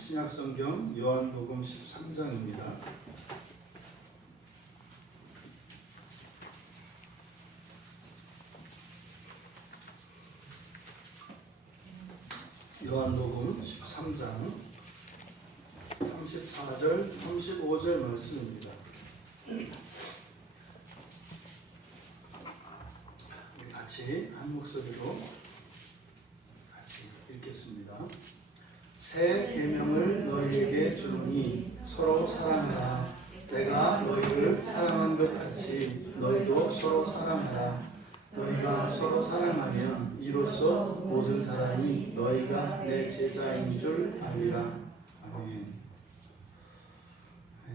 신약성경 요한복음 13장입니다. 요한복음 13장 34절, 35절 말씀입니다. 우리 같이 한 목소리로 같이 읽겠습니다. 새 계명을 너희에게 주노니 서로 사랑하라. 내가 너희를 사랑한 것 같이 너희도 서로 사랑하라. 너희가 서로 사랑하면 이로써 모든 사람이 너희가 내 제자인 줄 알리라. 아멘.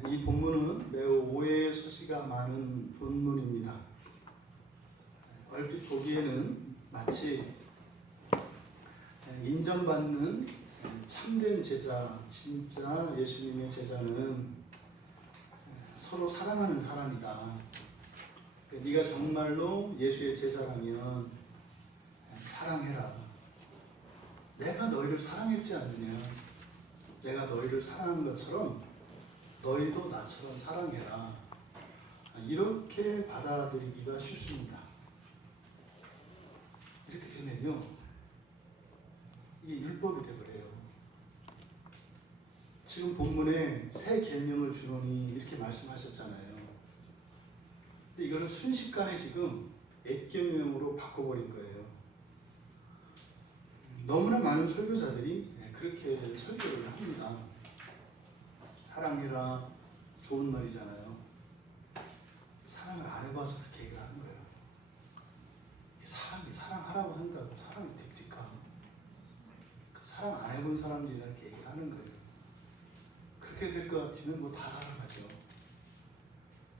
이 본문은 매우 오해의 소지가 많은 본문입니다. 얼핏 보기에는 마치 인정받는 참된 제자, 진짜 예수님의 제자는 서로 사랑하는 사람이다. 네가 정말로 예수의 제자라면 사랑해라. 내가 너희를 사랑했지 않느냐. 내가 너희를 사랑한 것처럼 너희도 나처럼 사랑해라. 이렇게 받아들이기가 쉽습니다. 이렇게 되면요, 이게 율법이 되버려요. 지금 본문에 새 계명을 주노니 이렇게 말씀하셨잖아요. 근데 이거를 순식간에 지금 앳계명으로 바꿔버린 거예요. 너무나 많은 설교자들이 그렇게 설교를 합니다. 사랑해라, 좋은 말이잖아요. 사랑을 안 해봐서 그렇게 얘기를 하는 거예요. 사랑하라고 한다고 사랑이 됩니까? 사랑 안 해본 사람들이 이렇게 얘기를 하는 거예요. 그렇게 될 것 같으면 뭐 다 사랑하죠.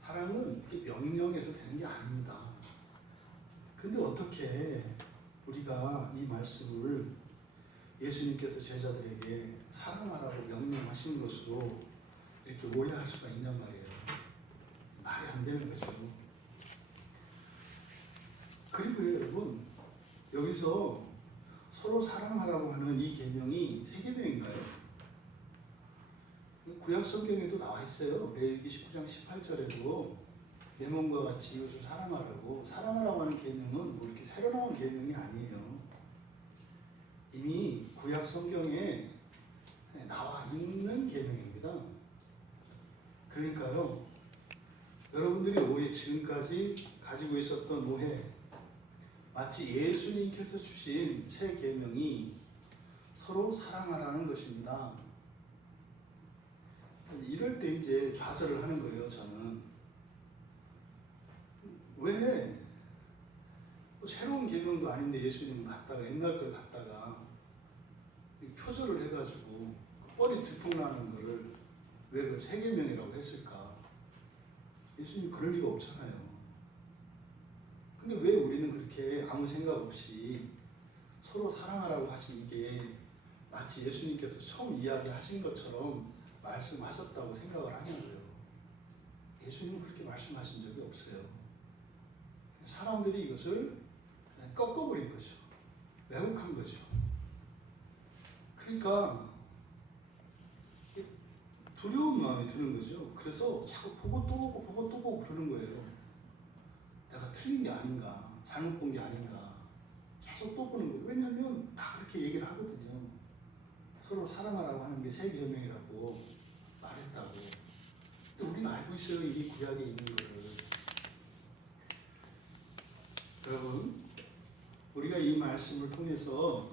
사랑은 명령에서 되는 게 아닙니다. 근데 어떻게 우리가 이 말씀을 예수님께서 제자들에게 사랑하라고 명령하신 것으로 이렇게 오해할 수가 있냔 말이에요. 말이 안 되는 거죠. 그리고 여러분, 여기서 서로 사랑하라고 하는 이 계명이 새 계명인가요? 구약 성경에도 나와 있어요. 레위기 19장 18절에도 내 몸과 같이 이웃을 사랑하라고 하는 계명은 뭐 이렇게 새로 나온 계명이 아니에요. 이미 구약 성경에 나와 있는 계명입니다. 그러니까요, 여러분들이 지금까지 가지고 있었던 오해, 마치 예수님께서 주신 새 계명이 서로 사랑하라는 것입니다. 이럴 때 이제 좌절을 하는 거예요, 저는. 왜 새로운 계명도 아닌데 예수님은 옛날 걸 갖다가 표절을 해가지고 뻘이 들통나는 거를 왜 그 새 계명이라고 했을까? 예수님 그럴 리가 없잖아요. 근데 왜 우리는 그렇게 아무 생각 없이 서로 사랑하라고 하신 이게 마치 예수님께서 처음 이야기하신 것처럼 말씀하셨다고 생각을 하냐고요. 예수님은 그렇게 말씀하신 적이 없어요. 사람들이 이것을 꺾어버린 거죠. 왜곡한 거죠. 그러니까 두려운 마음이 드는 거죠. 그래서 자꾸 보고 또 보고 그러는 거예요. 내가 틀린 게 아닌가, 잘못 본 게 아닌가, 계속 또 보는 거예요. 왜냐하면 다 그렇게 얘기를 하거든요. 서로 사랑하라고 하는 게 새 계명이라고 말했다고. 근데 우리는 알고 있어요, 이 구약에 있는 거를. 여러분, 우리가 이 말씀을 통해서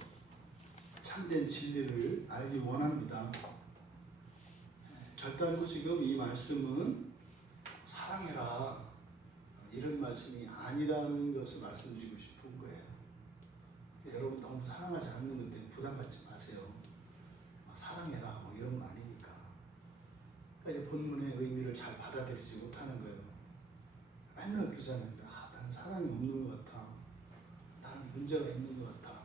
참된 진리를 알기 원합니다. 결단코 지금 이 말씀은 사랑해라 이런 말씀이 아니라는 것을 말씀드리고 싶은 거예요. 여러분 너무 사랑하지 않는 건데 부담 갖지 마세요. 사랑해라 이런 거 아니니까. 그러니까 이제 본문의 의미를 잘 받아들이지 못하는 거예요. 맨날 그러잖아요. 난 사랑이 없는 것 같아. 나는 문제가 있는 것 같아.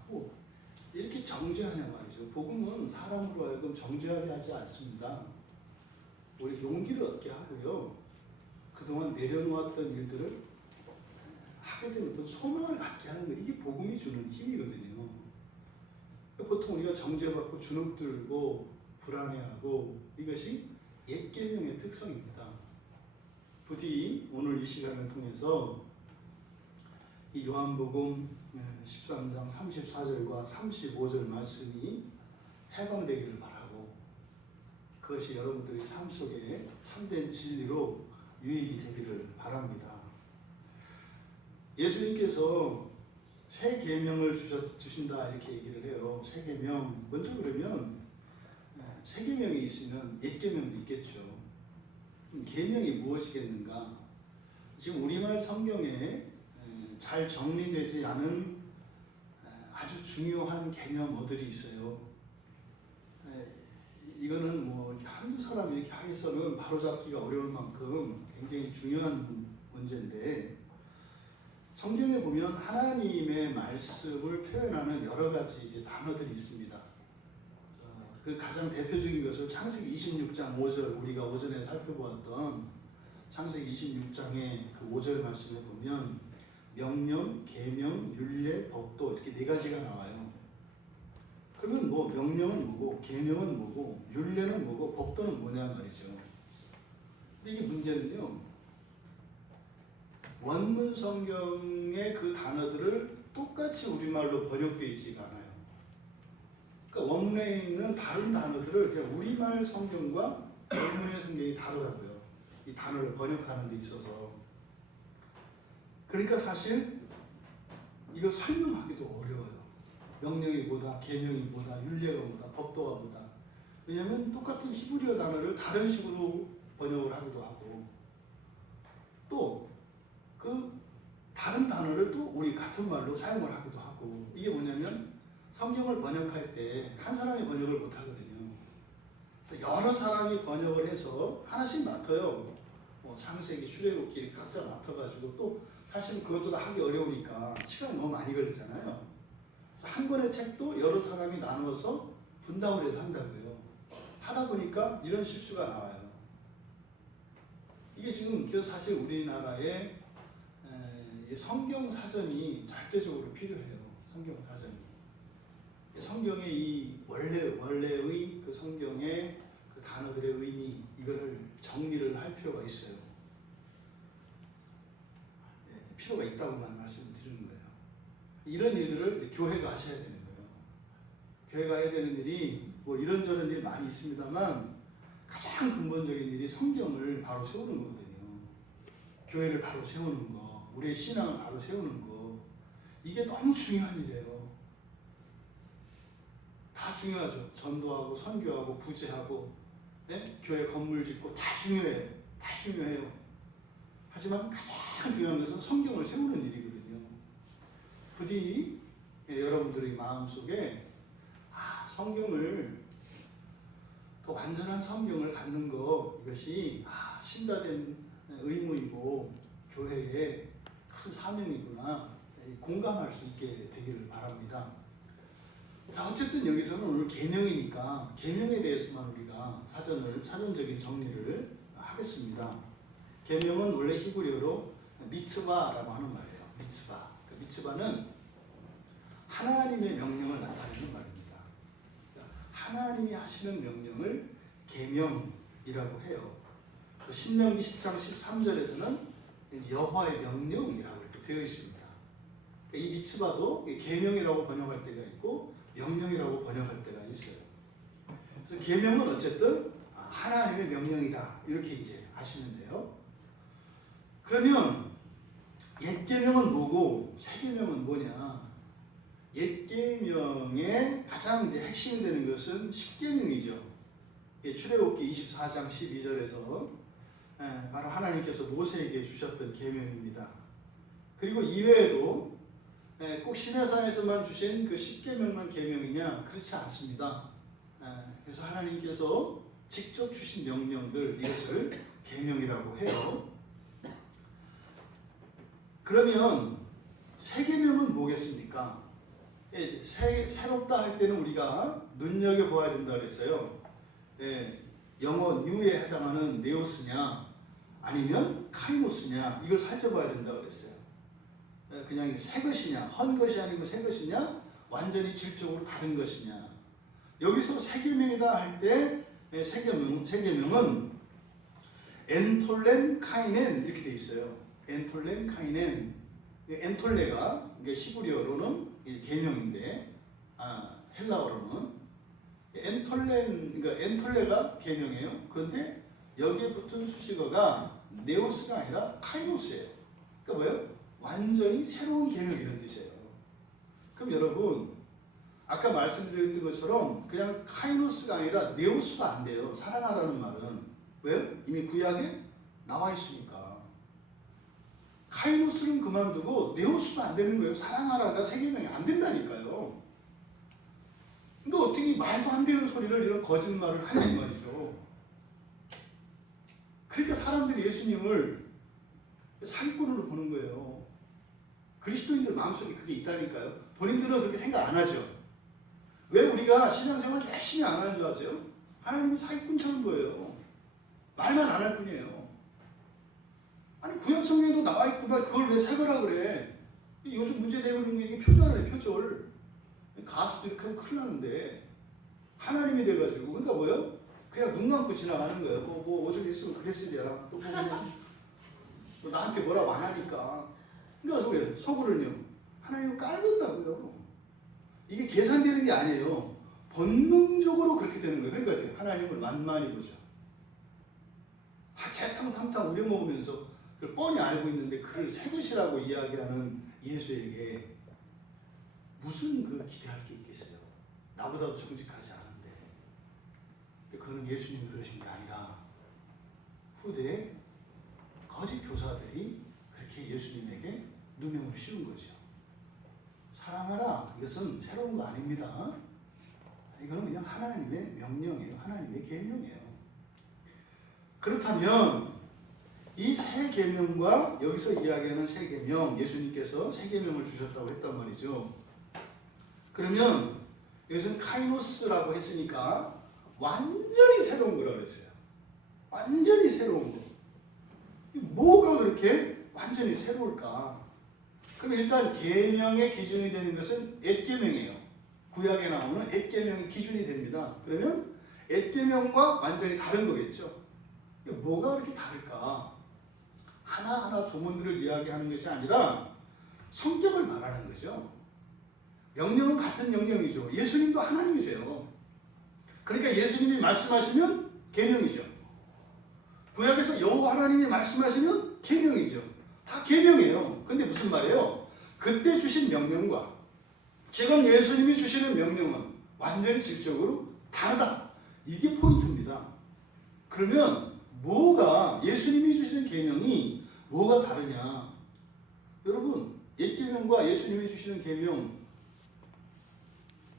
이렇게 정죄하냐 말이죠. 복음은 사람으로 하여금 정죄하게 하지 않습니다. 우리 용기를 얻게 하고요. 그동안 내려놓았던 일들을 하게 되는 어떤 소망을 갖게 하는 거예요. 이게 복음이 주는 힘이거든요. 보통 우리가 정죄받고 주눅 들고 불안해하고 이것이 옛 계명의 특성입니다. 부디 오늘 이 시간을 통해서 이 요한복음 13장 34절과 35절 말씀이 해방되기를 바라고 그것이 여러분들의 삶 속에 참된 진리로 유익이 되기를 바랍니다. 예수님께서 새 계명을 주신다 이렇게 얘기를 해요. 새 계명 먼저 그러면 새 계명이 있으면 옛 계명도 있겠죠. 계명이 무엇이겠는가? 지금 우리말 성경에 잘 정리되지 않은 아주 중요한 개념어들이 있어요. 이거는 뭐 한두 사람이 이렇게 해서는 바로잡기가 어려울 만큼 굉장히 중요한 문제인데 성경에 보면 하나님의 말씀을 표현하는 여러 가지 이제 단어들이 있습니다. 그 가장 대표적인 것을 창세기 26장 5절 우리가 오전에 살펴보았던 창세기 26장의 그 5절 말씀에 보면 명령, 계명, 율례, 법도 이렇게 네 가지가 나와요. 그러면 뭐 명령은 뭐고 계명은 뭐고 율례는 뭐고 법도는 뭐냐 말이죠. 근데 이게 문제는요. 원문 성경의 그 단어들을 똑같이 우리말로 번역되어 있지가 않아요. 그러니까 원문에 있는 다른 단어들을 그냥 우리말 성경과 원문의 성경이 다르다고요. 이 단어를 번역하는 데 있어서. 그러니까 사실 이걸 설명하기도 어려워요. 명령이 뭐다, 계명이 뭐다, 율례가 뭐다, 법도가 뭐다. 왜냐하면 똑같은 히브리어 단어를 다른 식으로 번역을 하기도 하고 또 그 다른 단어를 또 우리 같은 말로 사용을 하기도 하고 이게 뭐냐면 성경을 번역할 때 한 사람이 번역을 못 하거든요. 그래서 여러 사람이 번역을 해서 하나씩 맡아요. 뭐 창세기, 출애굽기 각자 맡아가지고 또 사실 그것도 다 하기 어려우니까 시간이 너무 많이 걸리잖아요. 그래서 한 권의 책도 여러 사람이 나누어서 분담을 해서 한다고요. 하다 보니까 이런 실수가 나와요. 이게 지금 사실 우리나라에 성경 사전이 절대적으로 필요해요. 성경 사전이. 성경의 이 원래의 그 성경의 그 단어들의 의미 이거를 정리를 할 필요가 있어요. 필요가 있다고만 말씀을 드리는 거예요. 이런 일들을 교회가 하셔야 되는 거예요. 교회가 해야 되는 일이 뭐 이런저런 일 많이 있습니다만 가장 근본적인 일이 성경을 바로 세우는 거거든요. 교회를 바로 세우는 거. 우리의 신앙을 바로 세우는 거 이게 너무 중요한 일이에요. 다 중요하죠. 전도하고 선교하고 구제하고 교회 건물 짓고 다 중요해요. 다 중요해요. 하지만 가장 중요한 것은 성경을 세우는 일이거든요. 부디 여러분들의 마음속에 성경을 더 완전한 성경을 갖는 거 이것이 신자된 의무이고 교회의 큰 사명이구나 공감할 수 있게 되기를 바랍니다. 자, 어쨌든 여기서는 오늘 계명이니까 계명에 대해서만 우리가 사전적인 정리를 하겠습니다. 계명은 원래 히브리어로 미츠바라고 하는 말이에요. 미츠바. 그 미츠바는 하나님의 명령을 나타내는 말입니다. 하나님이 하시는 명령을 계명이라고 해요. 신명기 10장 13절에서는 여호와의 명령이라고 이렇게 되어 있습니다. 이 미츠바도 계명이라고 번역할 때가 있고 명령이라고 번역할 때가 있어요. 그래서 계명은 어쨌든 하나님의 명령이다 이렇게 이제 아시면 돼요. 그러면 옛 계명은 뭐고 새 계명은 뭐냐? 옛 계명의 가장 이제 핵심이 되는 것은 십계명이죠. 출애굽기 24장 12절에서 바로 하나님께서 모세에게 주셨던 계명입니다. 그리고 이외에도 꼭 시내산에서만 주신 그 십계명만 계명이냐? 그렇지 않습니다. 그래서 하나님께서 직접 주신 명령들 이것을 계명이라고 해요. 그러면 새 계명은 뭐겠습니까? 새롭다 할 때는 우리가 눈여겨봐야 된다 그랬어요. 영어 뉴에 해당하는 네오스냐 아니면 카이노스냐 이걸 살펴봐야 된다 그랬어요. 그냥 새 것이냐 헌 것이 아니고 새 것이냐 완전히 질적으로 다른 것이냐 여기서 세계명이다 할 때 세계명은 엔톨렌 카이넨 이렇게 돼 있어요. 엔톨렌 카이넨. 엔톨레가 히브리어로는 계명인데 헬라어로는 그러니까 엔톨레가 계명이에요. 그런데 여기에 붙은 수식어가 네오스가 아니라 카이노스예요. 그러니까 뭐예요? 완전히 새로운 계명 이런 뜻이에요. 그럼 여러분 아까 말씀드렸던 것처럼 그냥 카이노스가 아니라 네오스가 안 돼요. 사랑하라는 말은. 왜요? 이미 구약에 나와 있으니까. 카이노스는 그만두고 네오스도 안 되는 거예요. 사랑하라가 세계명이 안 된다니까요. 그러니까 어떻게 말도 안 되는 소리를 이런 거짓말을 하냐 말이죠. 그러니까 사람들이 예수님을 사기꾼으로 보는 거예요. 그리스도인들 마음속에 그게 있다니까요. 본인들은 그렇게 생각 안 하죠. 왜 우리가 신앙생활 열심히 안 하는 줄 아세요? 하나님이 사기꾼처럼 보여요. 말만 안 할 뿐이에요. 아니 구약 성경에도 나와 있구만 그걸 왜 새거라 그래? 요즘 문제되고 있는 게 이게 표절이에요. 표절. 가수도 이렇게 하면 큰일 나는데 하나님이 돼가지고 그러니까 뭐예요? 그냥 눈 감고 지나가는 거예요. 뭐 오줌 있으면 그랬으랴. 또 보면 또 나한테 뭐라고 안 하니까. 그러니까 속으로는요. 하나님을 깔본다고요. 이게 계산되는 게 아니에요. 본능적으로 그렇게 되는 거예요. 그러니까 하나님을 만만히 보죠. 재탕 삼탕 우려먹으면서 그걸 뻔히 알고 있는데 그를 새 것이라고 이야기하는 예수에게 무슨 기대할 게 있겠어요. 나보다도 정직하지 않은데. 그거는 예수님이 그러신 게 아니라 후대에 거짓 교사들이 그렇게 예수님에게 누명을 씌운 거죠. 사랑하라. 이것은 새로운 거 아닙니다. 이거는 그냥 하나님의 명령이에요. 하나님의 계명이에요. 그렇다면 이 새 계명과 여기서 이야기하는 새 계명, 예수님께서 새 계명을 주셨다고 했단 말이죠. 그러면 여기서는 카이노스라고 했으니까 완전히 새로운 거라고 했어요. 완전히 새로운 거. 뭐가 그렇게 완전히 새로울까? 그럼 일단 계명의 기준이 되는 것은 앳계명이에요. 구약에 나오는 앳계명이 기준이 됩니다. 그러면 앳계명과 완전히 다른 거겠죠. 뭐가 그렇게 다를까? 하나하나 조문들을 이야기하는 것이 아니라 성격을 말하는 거죠. 명령은 같은 명령이죠. 예수님도 하나님이세요. 그러니까 예수님이 말씀하시면 계명이죠. 구약에서 여호와 하나님이 말씀하시면 계명이죠. 다 계명이에요. 근데 무슨 말이에요? 그때 주신 명령과 지금 예수님이 주시는 명령은 완전히 질적으로 다르다. 이게 포인트입니다. 그러면 뭐가 예수님이 주시는 계명이 뭐가 다르냐? 여러분 옛 계명과 예수님이 주시는 계명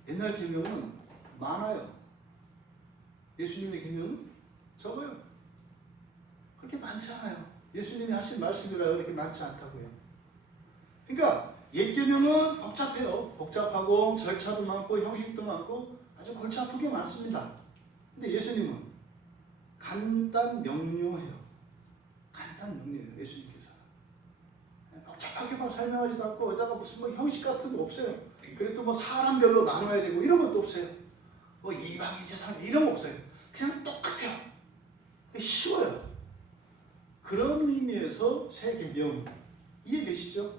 옛날 계명은 많아요. 예수님의 계명은 적어요. 그렇게 많지 않아요. 예수님이 하신 말씀이라 그렇게 많지 않다고요. 그러니까 옛 계명은 복잡해요. 복잡하고 절차도 많고 형식도 많고 아주 골치 아프게 많습니다. 근데 예수님은 간단 명료해요. 간단 명료해요. 예수님께서 복잡하게 설명하지도 않고 여기다가 무슨 형식 같은 거 없어요. 그래도 사람별로 나눠야 되고 이런 것도 없어요. 이방인 제사장 이런 거 없어요. 그냥 똑같아요. 쉬워요. 그런 의미에서 새 계명 이해되시죠?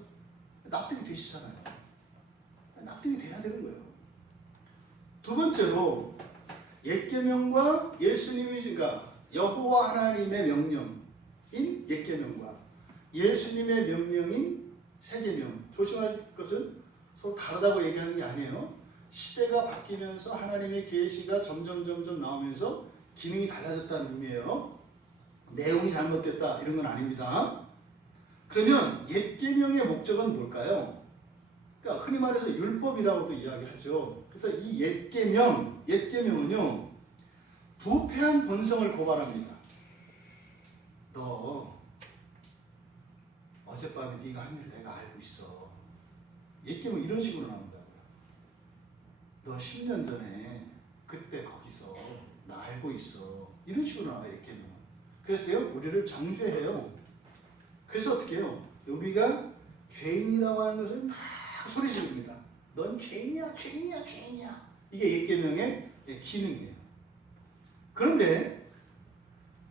납득이 되시잖아요. 납득이 돼야 되는 거예요. 두 번째로 옛 계명과 예수님이 그러니까 여호와 하나님의 명령인 옛 계명과 예수님의 명령인 새 계명 조심할 것은 서로 다르다고 얘기하는 게 아니에요. 시대가 바뀌면서 하나님의 계시가 점점 나오면서 기능이 달라졌다는 의미예요. 내용이 잘못됐다 이런 건 아닙니다. 그러면 옛 계명의 목적은 뭘까요? 그러니까 흔히 말해서 율법이라고도 이야기하죠. 그래서 이 옛 계명은요 부패한 본성을 고발합니다. 너 어젯밤에 네가 한 일 내가 알고 있어. 옛 계명 이런 식으로 나온다고요. 너 10년 전에 그때 거기서 나 알고 있어. 이런 식으로 나와요. 옛 계명. 그래서요 우리를 정죄해요. 그래서 어떻게 해요? 우리가 죄인이라고 하는 것을 막 소리 지릅니다. 넌 죄인이야. 이게 옛 계명의 기능이에요. 그런데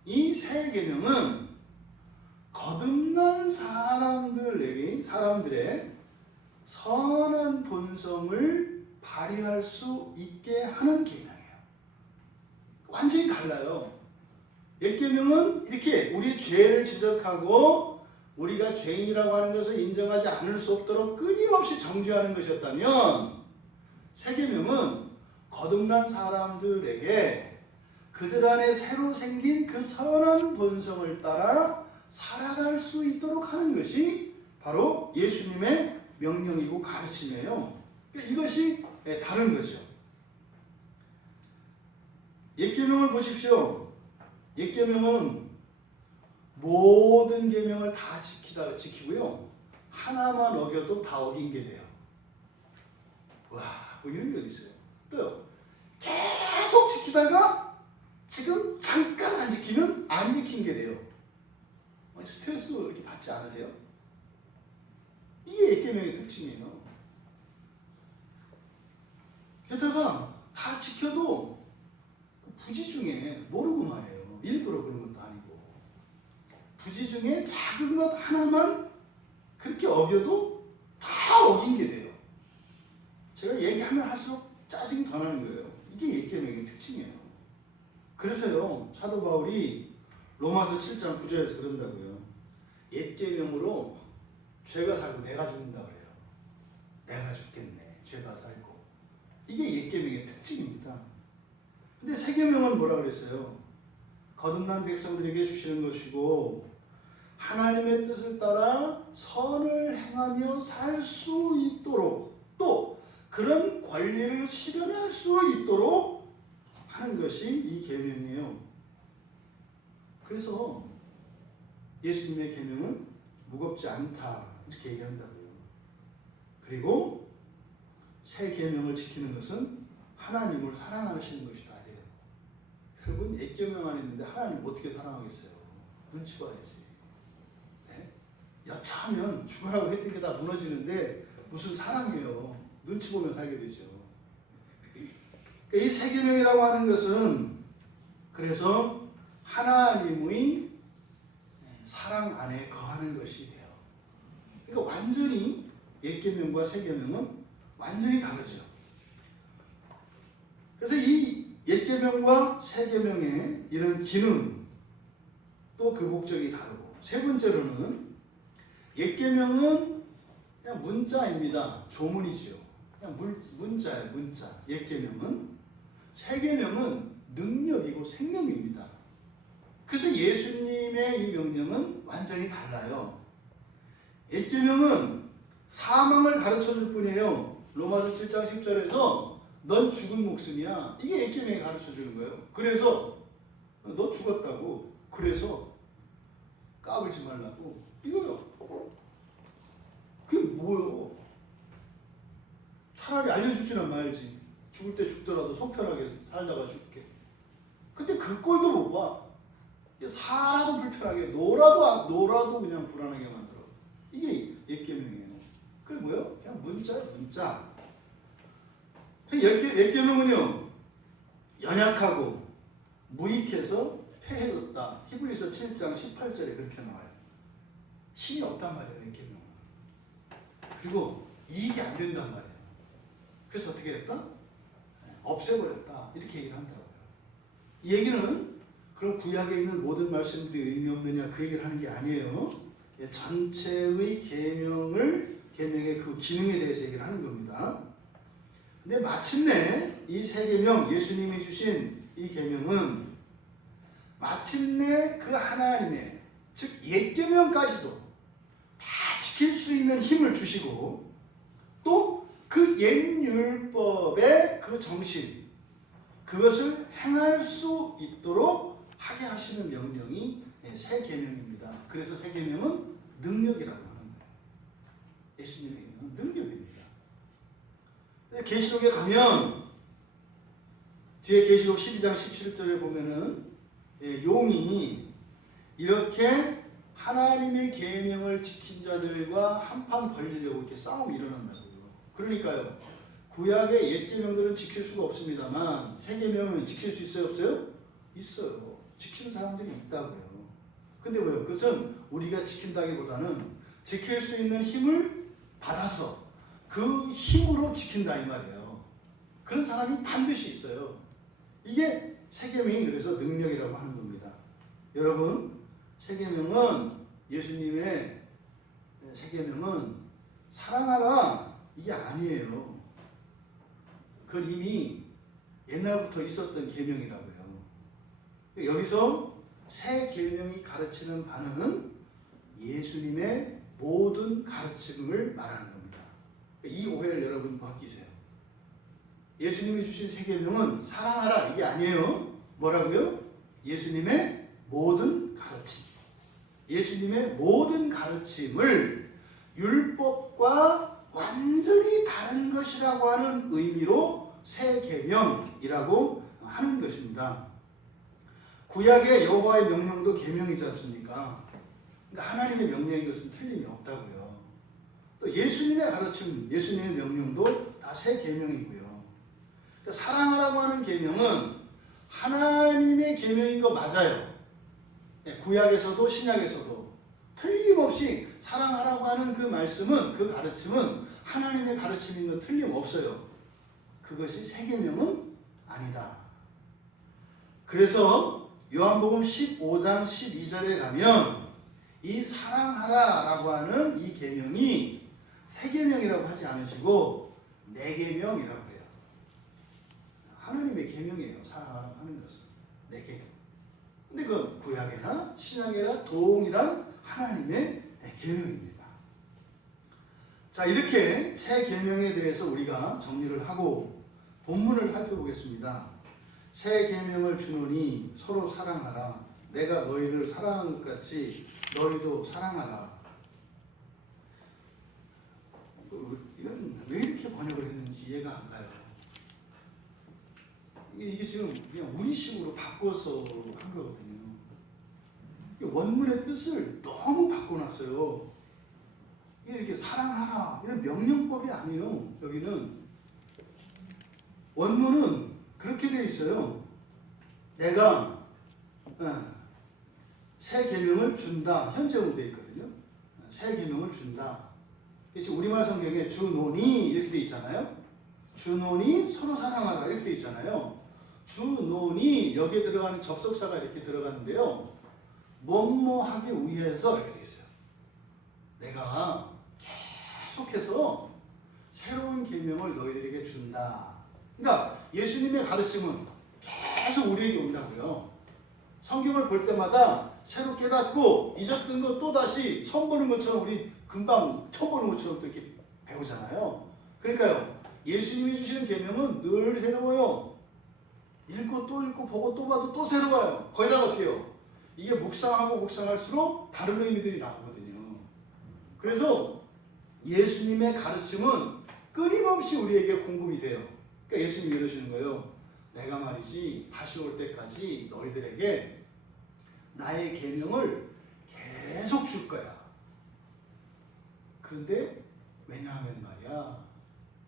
이 새 계명은 거듭난 사람들의 선한 본성을 발휘할 수 있게 하는 계명이에요. 완전히 달라요. 옛 계명은 이렇게 우리 죄를 지적하고 우리가 죄인이라고 하는 것을 인정하지 않을 수 없도록 끊임없이 정죄하는 것이었다면, 새 계명은 거듭난 사람들에게 그들 안에 새로 생긴 그 선한 본성을 따라 살아갈 수 있도록 하는 것이 바로 예수님의 명령이고 가르침이에요. 그러니까 이것이 다른 거죠. 옛 계명을 보십시오. 옛 계명은 모든 계명을 다 지키고요, 하나만 어겨도 다 어긴 게 돼요. 와, 뭐 이런 게 어디 있어요? 또요, 계속 지키다가 지금 잠깐 안 지키면 안 지킨 게 돼요. 스트레스 이렇게 받지 않으세요? 이게 옛 계명의 특징이에요. 게다가 다 지켜도 부지 중에 모르고만 해요. 일부러 그런 것도 아니고. 부지 중에 작은 것 하나만 그렇게 어겨도 다 어긴 게 돼요. 제가 얘기하면 할수록 짜증이 더 나는 거예요. 이게 옛 계명의 특징이에요. 그래서요, 사도 바울이 로마서 7장 9절에서 그런다고요. 옛 계명으로 죄가 살고 내가 죽는다 그래요. 내가 죽겠네, 죄가 살고. 이게 옛 계명의 특징입니다. 근데 새 계명은 뭐라 그랬어요? 거듭난 백성들에게 주시는 것이고 하나님의 뜻을 따라 선을 행하며 살 수 있도록, 또 그런 권리를 실현할 수 있도록 하는 것이 이 계명이에요. 그래서 예수님의 계명은 무겁지 않다, 이렇게 얘기한다고요. 그리고 새 계명을 지키는 것은 하나님을 사랑하시는 것이다. 여러분, 옛 계명 안에 있는데 하나님 어떻게 사랑하겠어요? 눈치 봐야지. 네? 여차하면 죽으라고 했던 게 다 무너지는데 무슨 사랑이에요? 눈치 보면 살게 되죠. 이 새 계명이라고 하는 것은 그래서 하나님의 사랑 안에 거하는 것이 돼요. 그러니까 완전히 옛 계명과 새 계명은 완전히 다르죠. 그래서 이 옛 계명과 새 계명의 이런 기능, 또 그 목적이 다르고, 세 번째로는 옛 계명은 그냥 문자입니다. 조문이지요. 그냥 문자예요, 문자. 옛 계명은. 새 계명은 능력이고 생명입니다. 그래서 예수님의 이 명령은 완전히 달라요. 옛 계명은 사망을 가르쳐 줄 뿐이에요. 로마서 7장 10절에서 넌 죽은 목숨이야. 이게 옛 계명이 가르쳐 주는 거예요. 그래서 너 죽었다고, 그래서 까불지 말라고, 이거요. 그게 뭐예요? 차라리 알려주지는 말지. 죽을 때 죽더라도 속편하게 살다가 죽게. 근데 그 꼴도 못 봐. 살아도 불편하게, 놀아도 그냥 불안하게 만들어. 이게 옛 계명이에요. 그게 뭐예요? 그냥 문자예요, 문자. 옛 계명은요, 연약하고 무익해서 폐해졌다. 히브리서 7장 18절에 그렇게 나와요. 힘이 없단 말이에요, 옛 계명은. 그리고 이익이 안 된단 말이에요. 그래서 어떻게 했다? 없애버렸다. 이렇게 얘기를 한다고요. 이 얘기는 그럼 구약에 있는 모든 말씀들이 의미 없느냐, 그 얘기를 하는 게 아니에요. 전체의 계명의 그 기능에 대해서 얘기를 하는 겁니다. 근데 마침내 이 새 계명, 예수님이 주신 이 계명은 마침내 그 하나님의, 즉 옛 계명까지도 다 지킬 수 있는 힘을 주시고, 또 그 옛 율법의 그 정신, 그것을 행할 수 있도록 하게 하시는 명령이 새 계명입니다. 그래서 새 계명은 능력이라고 하는 거예요. 예수님의 계명은 능력입니다. 계시록에 가면 뒤에 계시록 12장 17절에 보면은 용이 이렇게 하나님의 계명을 지킨 자들과 한판 벌리려고 이렇게 싸움이 일어난다고요. 그러니까요, 구약의 옛 계명들은 지킬 수가 없습니다만 새 계명은 지킬 수 있어요, 없어요? 있어요. 지키는 사람들이 있다고요. 근데 왜요? 그것은 우리가 지킨다기보다는 지킬 수 있는 힘을 받아서 그 힘으로 지킨다 이 말이에요. 그런 사람이 반드시 있어요. 이게 새 계명이 그래서 능력이라고 하는 겁니다. 여러분, 새 계명은 예수님의 새 계명은 사랑하라 이게 아니에요. 그건 이미 옛날부터 있었던 계명이라고요. 여기서 새 계명이 가르치는 바는 예수님의 모든 가르침을 말하는 겁니다. 이 오해를 여러분 벗기세요. 예수님이 주신 새 계명은 사랑하라 이게 아니에요. 뭐라고요? 예수님의 모든 가르침. 예수님의 모든 가르침을 율법과 완전히 다른 것이라고 하는 의미로 새 계명이라고 하는 것입니다. 구약의 여호와의 명령도 계명이지 않습니까? 그러니까 하나님의 명령인 것은 틀림이 없다고요. 또 예수님의 가르침, 예수님의 명령도 다 새 계명이고요. 그러니까 사랑하라고 하는 계명은 하나님의 계명인 거 맞아요. 구약에서도 신약에서도 틀림없이 사랑하라고 하는 그 말씀은, 그 가르침은 하나님의 가르침인 건 틀림없어요. 그것이 새 계명은 아니다. 그래서 요한복음 15장 12절에 가면 이 사랑하라라고 하는 이 계명이 새 계명이라고 하지 않으시고 내 계명이라고 해요. 하나님의 계명이에요. 사랑하라고 하는 것은 내 계명. 근데 그 구약이나 신약이나 동일한 하나님의 계명입니다. 자, 이렇게 새 계명에 대해서 우리가 정리를 하고 본문을 살펴보겠습니다. 새 계명을 주노니 서로 사랑하라. 내가 너희를 사랑한 것 같이 너희도 사랑하라. 이건 왜 이렇게 번역을 했는지 이해가 안 가요. 이게 지금 그냥 우리식으로 바꿔서 한 거거든요. 원문의 뜻을 너무 바꿔놨어요. 이렇게 사랑하라 이런 명령법이 아니에요. 여기는 원문은 그렇게 되어 있어요. 내가 새 계명을 준다. 현재로 되어 있거든요. 새 계명을 준다. 지금 우리말 성경에 주노니 이렇게 되어 있잖아요. 주노니 서로 사랑하라 이렇게 되어 있잖아요. 주노니 여기에 들어가는 접속사가 이렇게 들어가는데요. 뭐뭐하기 위해서 이렇게 되어 있어요. 내가 계속해서 새로운 계명을 너희들에게 준다. 그러니까 예수님의 가르침은 계속 우리에게 온다고요. 성경을 볼 때마다 새로 깨닫고 잊었던 것 또다시 처음 보는 것처럼 우리 금방 처음 보는 것처럼 또 이렇게 배우잖아요. 그러니까요. 예수님이 주시는 계명은 늘 새로워요. 읽고 또 읽고 보고 또 봐도 또 새로워요. 거기다가 어떻게 해요? 이게 묵상하고 묵상할수록 다른 의미들이 나오거든요. 그래서 예수님의 가르침은 끊임없이 우리에게 공급이 돼요. 그러니까 예수님이 이러시는 거예요. 내가 말이지 다시 올 때까지 너희들에게 나의 계명을 계속 줄 거야. 그런데 왜냐하면 말이야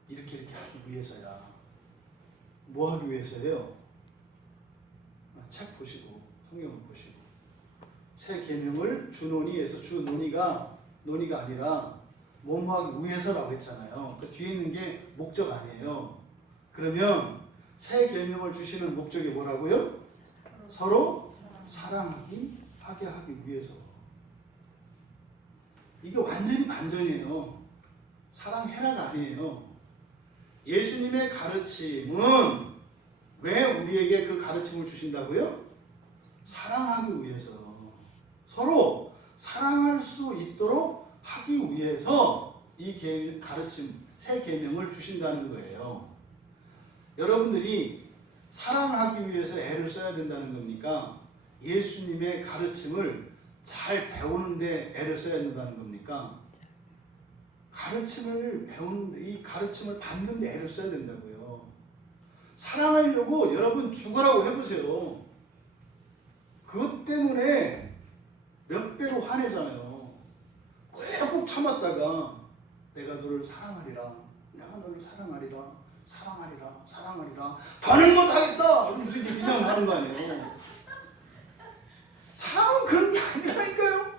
이렇게 하기 위해서야. 뭐 하기 위해서요? 책 보시고 성경을 보시고 새 계명을 주노니에서 주노니가 논의가 아니라 뭐뭐하기 위해서라고 했잖아요. 그 뒤에 있는 게 목적 아니에요. 그러면 새 계명을 주시는 목적이 뭐라고요? 서로 사랑하게 하기 위해서. 이게 완전히 반전이에요. 사랑해라가 아니에요. 예수님의 가르침은 왜 우리에게 그 가르침을 주신다고요? 사랑하기 위해서. 서로 사랑할 수 있도록 하기 위해서 이 가르침, 새 계명을 주신다는 거예요. 여러분들이 사랑하기 위해서 애를 써야 된다는 겁니까? 예수님의 가르침을 잘 배우는데 애를 써야 된다는 겁니까? 가르침을 배우는데, 이 가르침을 받는데 애를 써야 된다고요. 사랑하려고 여러분 죽으라고 해보세요. 그것 때문에 몇 배로 화내잖아요. 꾹꾹 참았다가 내가 너를 사랑하리라. 내가 너를 사랑하리라. 사랑하리라, 사랑하리라. 더는 못하겠다. 무슨 이렇게 그냥 하는 거 아니에요. 사랑은 그런 게 아니라니까요.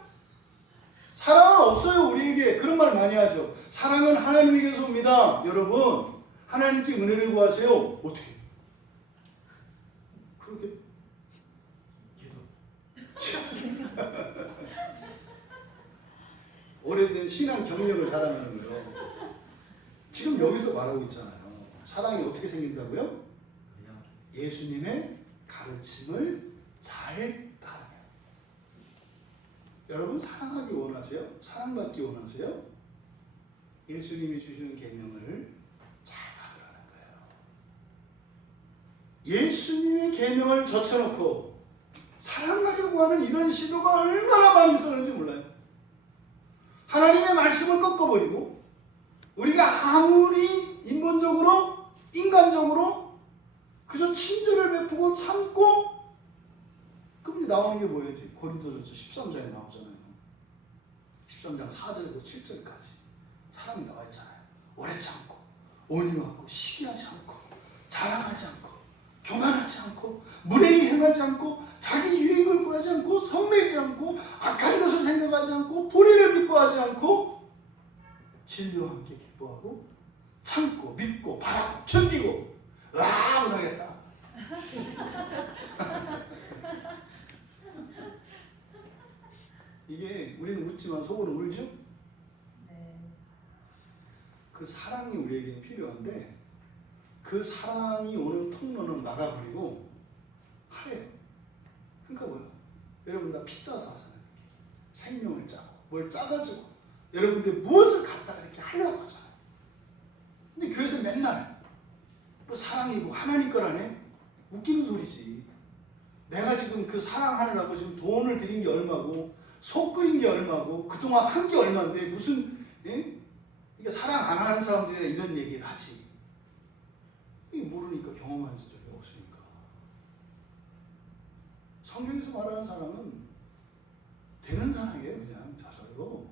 사랑은 없어요. 우리에게 그런 말 많이 하죠. 사랑은 하나님에게서 옵니다. 여러분, 하나님께 은혜를 구하세요. 어떻게? 그러게. 오래된 신앙 경력을 자랑하는 거예요. 지금 여기서 말하고 있잖아요. 사랑이 어떻게 생긴다고요? 예수님의 가르침을 잘 따르면. 여러분 사랑하기 원하세요? 사랑받기 원하세요? 예수님이 주시는 계명을 잘 받으라는 거예요. 예수님의 계명을 젖혀놓고 사랑하려고 하는 이런 시도가 얼마나 많이 있었는지 몰라요. 하나님의 말씀을 꺾어버리고 우리가 아무리 인본적으로 인간적으로 그저 친절을 베푸고 참고 그분이 나오는 게 뭐예요? 고린도전서 13장에 나오잖아요. 13장 4절에서 7절까지 사랑이 나와 있잖아요. 오래 참고 온유하고 시기하지 않고 자랑하지 않고 교만하지 않고 무례히 행하지 않고 자기 유익을 구하지 않고 성내지 않고 악한 것을 생각하지 않고 불의를 기뻐하지 않고 진리와 함께 기뻐하고 참고 믿고 바라고 견디고 와 못하겠다. 이게 우리는 웃지만 속으로 울죠? 네. 그 사랑이 우리에게 필요한데 그 사랑이 오는 통로는 막아버리고 하래요. 그러니까 뭐예요? 여러분 다 피자 사잖아요. 생명을 짜고 뭘 짜가지고 여러분들 무엇을 갖다가 이렇게 하려고 하잖아요. 근데 교회에서 맨날 뭐 사랑이고 하나님 거라네? 웃기는 소리지. 내가 지금 그 사랑하느라고 지금 돈을 들인 게 얼마고 속 끓인 게 얼마고 그동안 한 게 얼마인데 무슨 이게 사랑 안 하는 사람들이나 이런 얘기를 하지. 이게 모르니까 경험한 적이 없으니까. 성경에서 말하는 사랑은 되는 사랑이에요. 그냥 저절로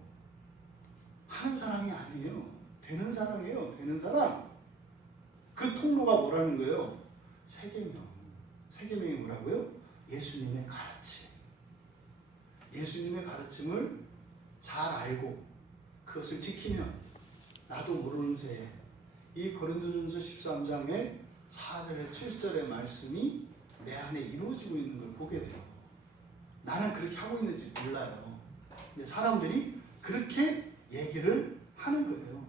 하는 사랑이 아니에요. 되는 사랑이에요. 되는 사랑. 그 통로가 뭐라는 거예요? 세계명. 세계명이 뭐라고요? 예수님의 가르침. 예수님의 가르침을 잘 알고 그것을 지키면 나도 모르는 새에 이 고린도전서 13장의 4절에 7절의 말씀이 내 안에 이루어지고 있는 걸 보게 돼요. 나는 그렇게 하고 있는지 몰라요. 근데 사람들이 그렇게 얘기를 하는 거예요.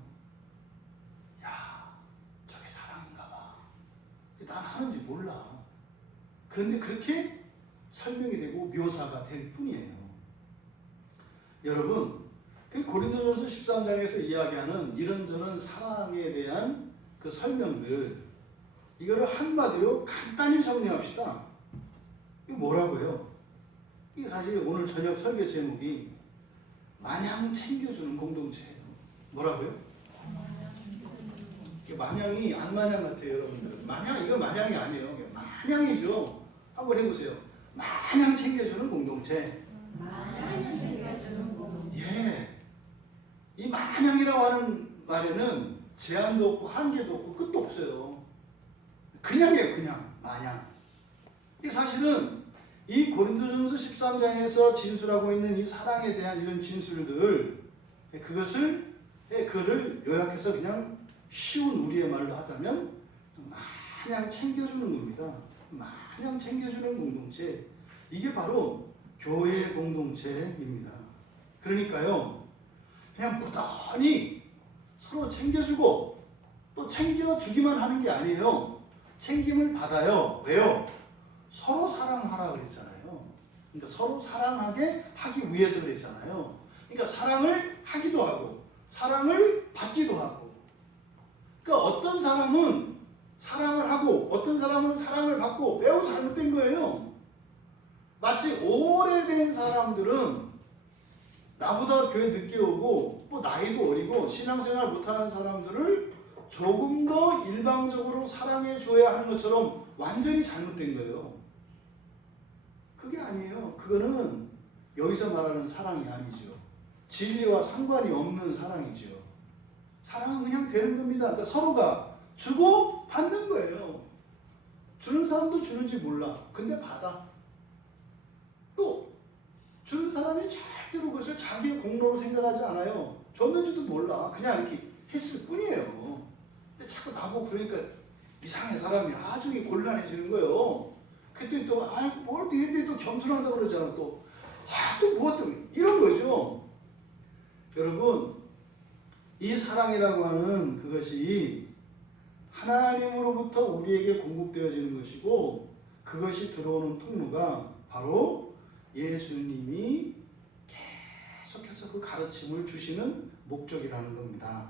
야, 저게 사랑인가 봐. 난 하는지 몰라. 그런데 그렇게 설명이 되고 묘사가 될 뿐이에요. 여러분, 그 고린도전서 13장에서 이야기하는 이런저런 사랑에 대한 그 설명들, 이거를 한마디로 간단히 정리합시다. 이게 뭐라고요? 이게 사실 오늘 저녁 설교 제목이 마냥 챙겨주는 공동체예요. 뭐라고요? 이게 마냥이 안 마냥 같아요, 여러분들. 마냥, 이거 마냥이 아니에요. 마냥이죠. 한번 해보세요. 마냥 챙겨주는 공동체. 예. 이 마냥이라고 하는 말에는 제한도 없고 한계도 없고 끝도 없어요. 그냥이에요, 그냥. 마냥. 이 사실은 이 고린도전서 13장에서 진술하고 있는 이 사랑에 대한 이런 진술들, 그거를 요약해서 그냥 쉬운 우리의 말로 하자면 마냥 챙겨주는 겁니다. 마냥 챙겨주는 공동체. 이게 바로 교회의 공동체입니다. 그러니까요, 그냥 무던히 서로 챙겨주고 또 챙겨주기만 하는 게 아니에요. 챙김을 받아요. 왜요? 서로 사랑하라 그랬잖아요. 그러니까 서로 사랑하게 하기 위해서 그랬잖아요. 그러니까 사랑을 하기도 하고 사랑을 받기도 하고. 그러니까 어떤 사람은 사랑을 하고 어떤 사람은 사랑을 받고 매우 잘못된 거예요. 마치 오래된 사람들은 나보다 교회 늦게 오고 뭐 나이도 어리고 신앙생활 못하는 사람들을 조금 더 일방적으로 사랑해 줘야 하는 것처럼 완전히 잘못된 거예요. 그게 아니에요. 그거는 여기서 말하는 사랑이 아니죠. 진리와 상관이 없는 사랑이죠. 사랑은 그냥 되는 겁니다. 그러니까 서로가 주고 받는 거예요. 주는 사람도 주는지 몰라. 근데 받아. 또 주는 사람이 절대로 그것을 자기의 공로로 생각하지 않아요. 줬는지도 몰라. 그냥 이렇게 했을 뿐이에요. 근데 자꾸 나보고 그러니까 이상해 사람이 아주 곤란해지는 거예요. 그랬더니 또 뭘 이랬더니 또 겸손하다고 그러잖아. 또 뭐가 또 이런 거죠. 여러분 이 사랑이라고 하는 그것이 하나님으로부터 우리에게 공급되어지는 것이고 그것이 들어오는 통로가 바로 예수님이 계속해서 그 가르침을 주시는 목적이라는 겁니다.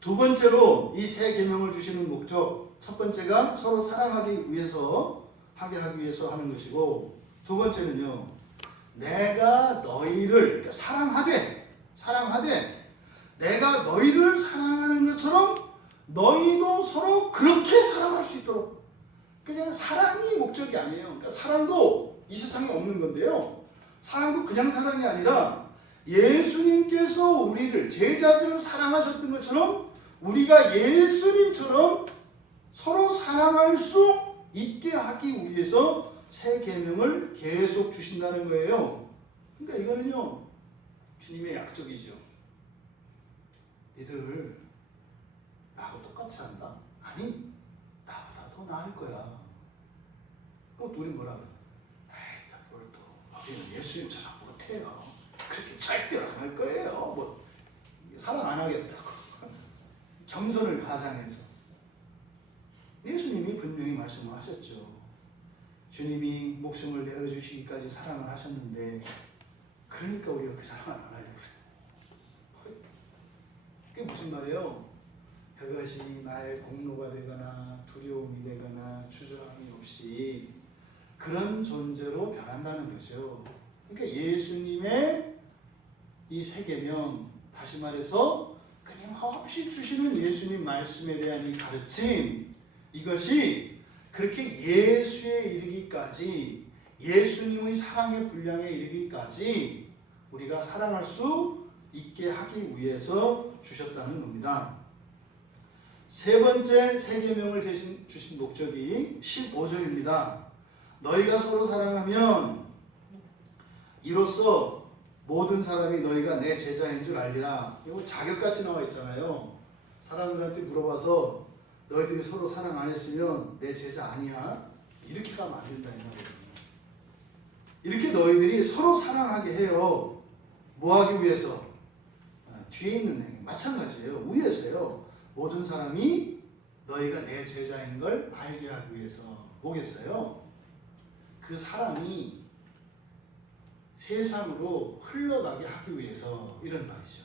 두 번째로 이 세 계명을 주시는 목적, 첫 번째가 서로 사랑하기 위해서 하게 하기 위해서 하는 것이고 두 번째는요, 내가 너희를 그러니까 사랑하되 내가 너희를 사랑하는 것처럼 너희도 서로 그렇게 사랑할 수 있도록. 그냥 사랑이 목적이 아니에요. 그러니까 사랑도 이 세상에 없는 건데요. 사랑도 그냥 사랑이 아니라 예수님께서 우리를 제자들을 사랑하셨던 것처럼 우리가 예수님처럼 서로 사랑할 수 있게 하기 위해서 새 계명을 계속 주신다는 거예요. 그러니까 이거는요 주님의 약속이죠. 니들 나하고 똑같이 한다? 아니 나보다 더 나을 거야. 그럼 우리 뭐라 그래? 에이 뭘 또 우리는 예수님처럼 못해요. 그렇게 절대로 안 할 거예요. 뭐 사랑 안 하겠다고 겸손을 가장해서. 예수님이 분명히 말씀을 하셨죠. 주님이 목숨을 내어주시기까지 사랑을 하셨는데 그러니까 우리가 그 사랑을 안 하려고 그래요. 그게 무슨 말이에요? 그것이 나의 공로가 되거나 두려움이 되거나 주저함이 없이 그런 존재로 변한다는 거죠. 그러니까 예수님의 이 세 계명, 다시 말해서 끊임없이 주시는 예수님 말씀에 대한 이 가르침, 이것이 그렇게 예수에 이르기까지, 예수님의 사랑의 분량에 이르기까지 우리가 사랑할 수 있게 하기 위해서 주셨다는 겁니다. 세 번째 세 계명을 주신 목적이 15절입니다. 너희가 서로 사랑하면 이로써 모든 사람이 너희가 내 제자인 줄 알리라. 이거 자격같이 나와 있잖아요. 사람들한테 물어봐서 너희들이 서로 사랑 안 했으면 내 제자 아니야? 이렇게 가면 안 된다 이 말이에요. 이렇게 너희들이 서로 사랑하게 해요. 뭐 하기 위해서? 뒤에 있는 행위 마찬가지예요. 위에서요. 모든 사람이 너희가 내 제자인 걸 알게 하기 위해서. 뭐겠어요? 그 사랑이 세상으로 흘러가게 하기 위해서 이런 말이죠.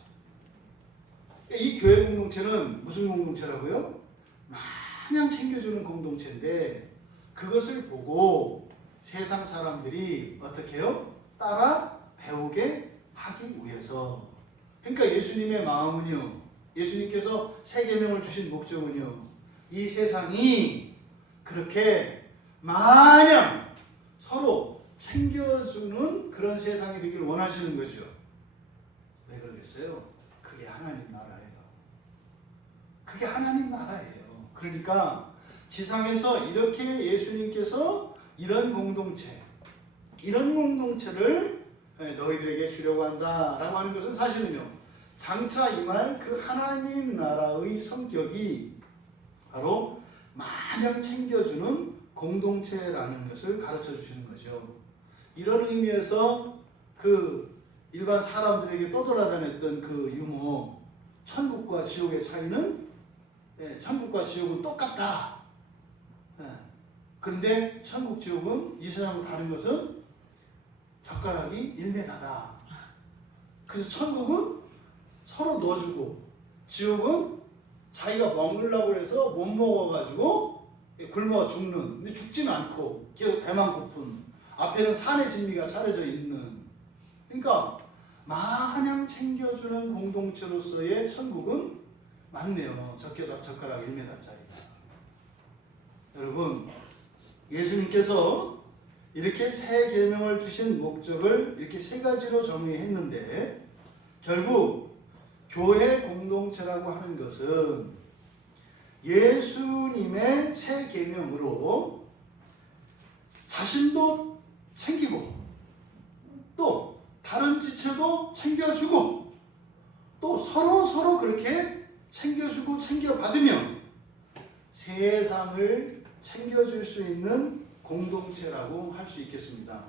이 교회 공동체는 무슨 공동체라고요? 마냥 챙겨주는 공동체인데 그것을 보고 세상 사람들이 어떻게 해요? 따라 배우게 하기 위해서. 그러니까 예수님의 마음은요, 예수님께서 새 계명을 주신 목적은요, 이 세상이 그렇게 마냥 서로 챙겨주는 그런 세상이 되기를 원하시는 거죠. 왜 그러겠어요? 그게 하나님 나라예요. 그게 하나님 나라예요. 그러니까 지상에서 이렇게 예수님께서 이런 공동체를 너희들에게 주려고 한다라고 하는 것은 사실은요, 장차 임할 그 하나님 나라의 성격이 바로 마냥 챙겨주는 공동체라는 것을 가르쳐 주시는 거죠. 이런 의미에서 그 일반 사람들에게 떠돌아다녔던 그 유머, 천국과 지옥의 차이는, 천국과 지옥은 똑같다. 그런데 천국, 지옥은 이 세상과 다른 것은 젓가락이 1m다. 그래서 천국은 서로 넣어주고, 지옥은 자기가 먹으려고 해서 못 먹어가지고 굶어 죽는, 근데 죽지는 않고 계속 배만 고픈, 앞에는 산의 진미가 차려져 있는. 그러니까 마냥 챙겨주는 공동체로서의 천국은 맞네요. 젓가락 1m짜리가. 여러분, 예수님께서 이렇게 새 계명을 주신 목적을 이렇게 세 가지로 정의했는데, 결국 교회 공동체라고 하는 것은 예수님의 새 계명으로 자신도 챙기고 또 다른 지체도 챙겨주고 또 서로 그렇게 챙겨주고 챙겨받으며 세상을 챙겨줄 수 있는 공동체라고 할 수 있겠습니다.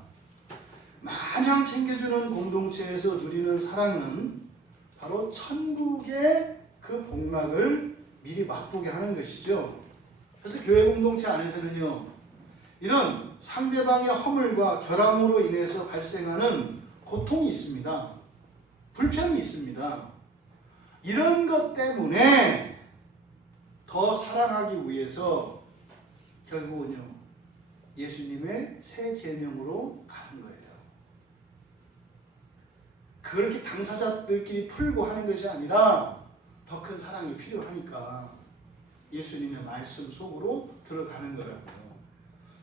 마냥 챙겨주는 공동체에서 누리는 사랑은 바로 천국의 그 복락을 미리 맛보게 하는 것이죠. 그래서 교회 공동체 안에서는요, 이런 상대방의 허물과 결함으로 인해서 발생하는 고통이 있습니다. 불편이 있습니다. 이런 것 때문에 더 사랑하기 위해서 결국은요, 예수님의 새 계명으로 가는 거예요. 그렇게 당사자들끼리 풀고 하는 것이 아니라 더 큰 사랑이 필요하니까 예수님의 말씀 속으로 들어가는 거라고요.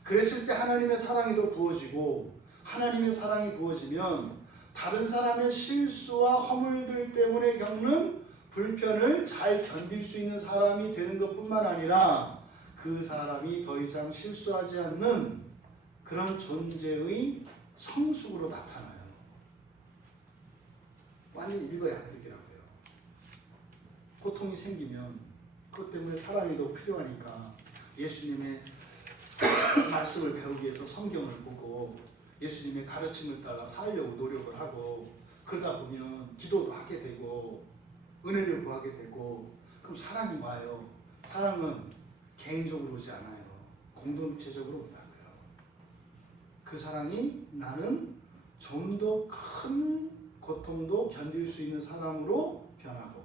그랬을 때 하나님의 사랑이 더 부어지고, 하나님의 사랑이 부어지면 다른 사람의 실수와 허물들 때문에 겪는 불편을 잘 견딜 수 있는 사람이 되는 것뿐만 아니라 그 사람이 더 이상 실수하지 않는 그런 존재의 성숙으로 나타나요. 완전히 일거양득이라고요. 고통이 생기면 그것 때문에 사랑이 더 필요하니까 예수님의 말씀을 배우기 위해서 성경을 보고 예수님의 가르침을 따라 살려고 노력을 하고, 그러다 보면 기도도 하게 되고 은혜를 구하게 되고, 그럼 사랑이 와요. 사랑은 개인적으로 오지 않아요. 공동체적으로 온다고요. 그 사랑이 나는 좀 더 큰 고통도 견딜 수 있는 사람으로 변하고,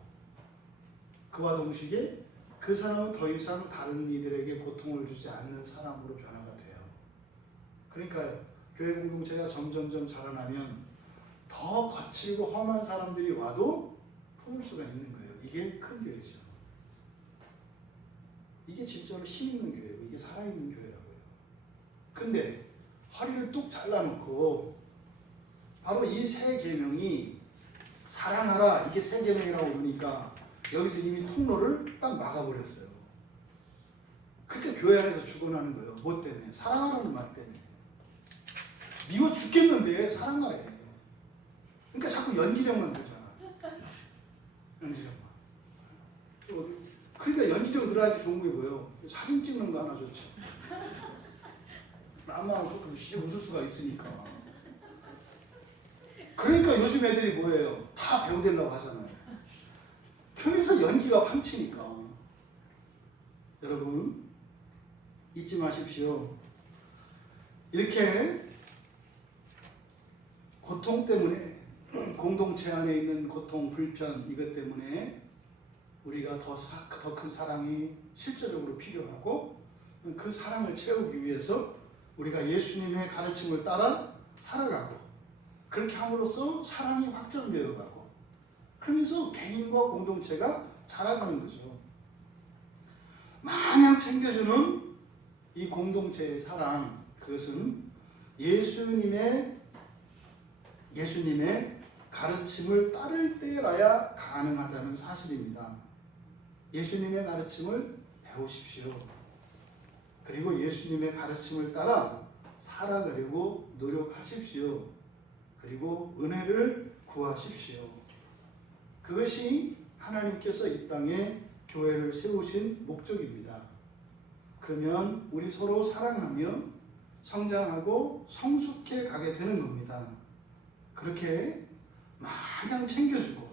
그와 동시에 그 사람은 더 이상 다른 이들에게 고통을 주지 않는 사람으로 변화가 돼요. 그러니까 교회 공동체가 점점점 자라나면 더 거칠고 험한 사람들이 와도 품을 수가 있는 거예요. 이게 큰 교회죠. 이게 진짜로 힘 있는 교회고, 이게 살아있는 교회라고요. 근데 허리를 뚝 잘라놓고 바로 이 새 계명이 사랑하라, 이게 새 계명이라고 그러니까 여기서 이미 통로를 딱 막아버렸어요. 그러니까 교회 안에서 죽어나는 거예요. 뭐 때문에? 사랑하라는 말 때문에. 미워 죽겠는데 사랑하래. 그러니까 자꾸 연기력만 들잖아. 연기력만. 그러니까 연기력 들어야지 좋은 게 뭐예요? 사진 찍는 거 하나 좋죠. 나만 웃을 수가 있으니까. 그러니까 요즘 애들이 뭐예요? 다 배우되려고 하잖아요. 교회에서 연기가 판치니까. 여러분 잊지 마십시오. 이렇게 고통 때문에, 공동체 안에 있는 고통, 불편, 이것 때문에 우리가 더 큰 사랑이 실제적으로 필요하고, 그 사랑을 채우기 위해서 우리가 예수님의 가르침을 따라 살아가고, 그렇게 함으로써 사랑이 확장되어 가고, 그러면서 개인과 공동체가 자라가는 거죠. 마냥 챙겨주는 이 공동체의 사랑, 그것은 예수님의 가르침을 따를 때라야 가능하다는 사실입니다. 예수님의 가르침을 배우십시오. 그리고 예수님의 가르침을 따라 살아가려고 노력하십시오. 그리고 은혜를 구하십시오. 그것이 하나님께서 이 땅에 교회를 세우신 목적입니다. 그러면 우리 서로 사랑하며 성장하고 성숙해 가게 되는 겁니다. 그렇게 마냥 챙겨주고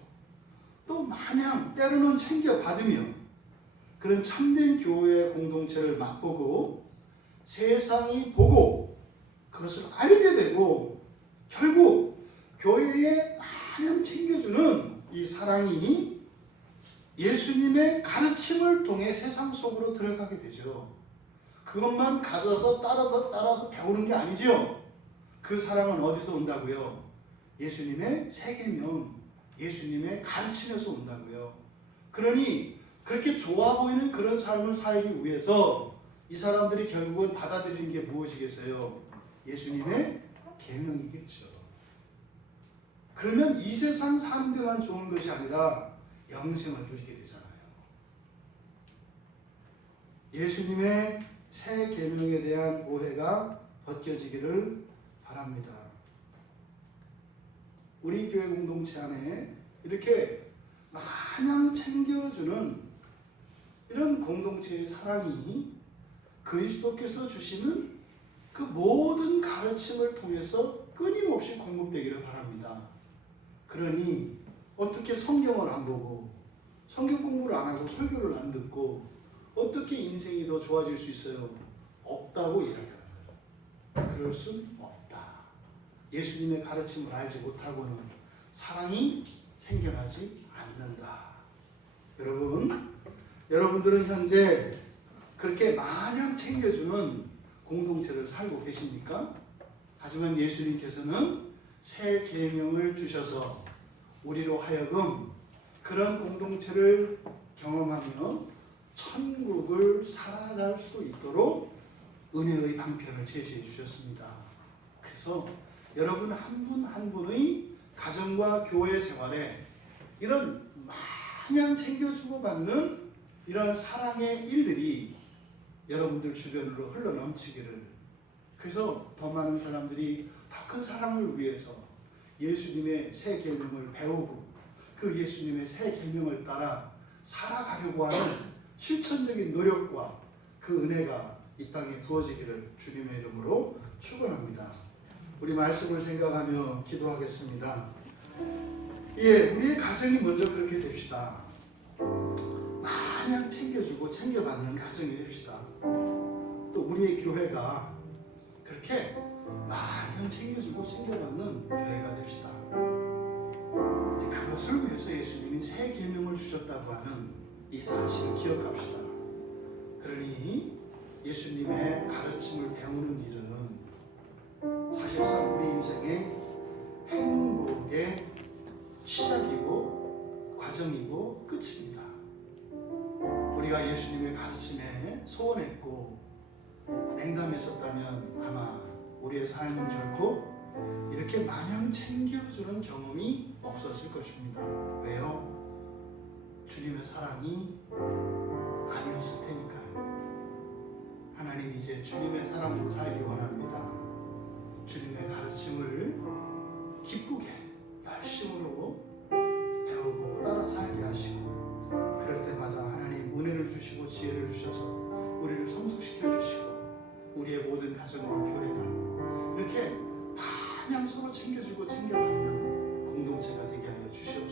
또 마냥 때로는 챙겨받으며 그런 참된 교회 공동체를 맛보고 세상이 보고 그것을 알게 되고, 결국 교회에 마냥 챙겨주는 이 사랑이 예수님의 가르침을 통해 세상 속으로 들어가게 되죠. 그것만 가져서 따라서 배우는 게 아니죠. 그 사랑은 어디서 온다고요? 예수님의 새 계명, 예수님의 가르침에서 온다고요. 그러니 그렇게 좋아 보이는 그런 삶을 살기 위해서 이 사람들이 결국은 받아들이는 게 무엇이겠어요? 예수님의 계명이겠죠. 그러면 이 세상 사는 데만 좋은 것이 아니라 영생을 누리게 되잖아요. 예수님의 새 계명에 대한 오해가 벗겨지기를 바랍니다. 우리 교회 공동체 안에 이렇게 마냥 챙겨주는 이런 공동체의 사랑이 그리스도께서 주시는 그 모든 가르침을 통해서 끊임없이 공급되기를 바랍니다. 그러니 어떻게 성경을 안 보고 성경 공부를 안 하고 설교를 안 듣고 어떻게 인생이 더 좋아질 수 있어요? 없다고 이야기하는 거죠. 그럴 순 없다. 예수님의 가르침을 알지 못하고는 사랑이 생겨나지 않는다. 여러분들은 현재 그렇게 마냥 챙겨주는 공동체를 살고 계십니까? 하지만 예수님께서는 새 계명을 주셔서 우리로 하여금 그런 공동체를 경험하며 천국을 살아갈 수 있도록 은혜의 방편을 제시해 주셨습니다. 그래서 여러분 한 분 한 분의 가정과 교회 생활에 이런 마냥 챙겨주고 받는 이런 사랑의 일들이 여러분들 주변으로 흘러넘치기를, 그래서 더 많은 사람들이 더 큰 사랑을 위해서 예수님의 새 계명을 배우고 그 예수님의 새 계명을 따라 살아가려고 하는 실천적인 노력과 그 은혜가 이 땅에 부어지기를 주님의 이름으로 축원합니다. 우리 말씀을 생각하며 기도하겠습니다. 우리의 가정이 먼저 그렇게 됩시다. 마냥 챙겨주고 챙겨받는 가정이 됩시다. 또 우리의 교회가 그렇게 마냥 챙겨주고 챙겨받는 교회가 됩시다. 그것을 위해서 예수님이 새 계명을 주셨다고 하는 이 사실을 기억합시다. 그러니 예수님의 가르침을 배우는 일은 사실상 우리 인생의 행복의 시작이고 과정이고 끝입니다. 우리가 예수님의 가르침에 소원했고 냉담했었다면 아마 우리의 삶은 결코 이렇게 마냥 챙겨주는 경험이 없었을 것입니다. 왜요? 주님의 사랑이 아니었을 테니까요. 하나님 이제 주님의 사랑으로 살기 원합니다. 주님의 가르침을 기쁘게 열심으로 배우고 따라 살게 하시고, 그럴 때마다 하나님 은혜를 주시고 지혜를 주셔서 우리를 성숙시켜 주시고 우리의 모든 가정과 교회가 이렇게 마냥 서로 챙겨주고 챙겨받는 공동체가 되게 하여 주시옵소서.